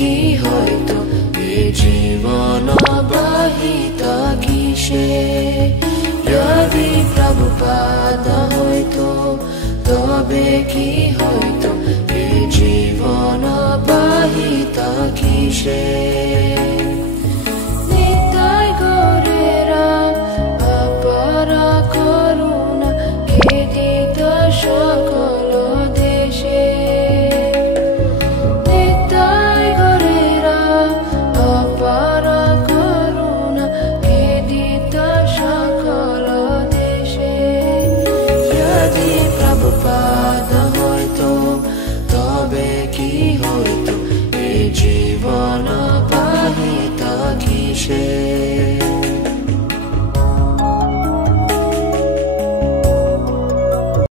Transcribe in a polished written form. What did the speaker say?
কি হয়তো এ জীবন অবাহিত কিসে যদি প্রভুপাদ হয়তো তবে কি হয়তো এ জীবন অবাহিত কিসে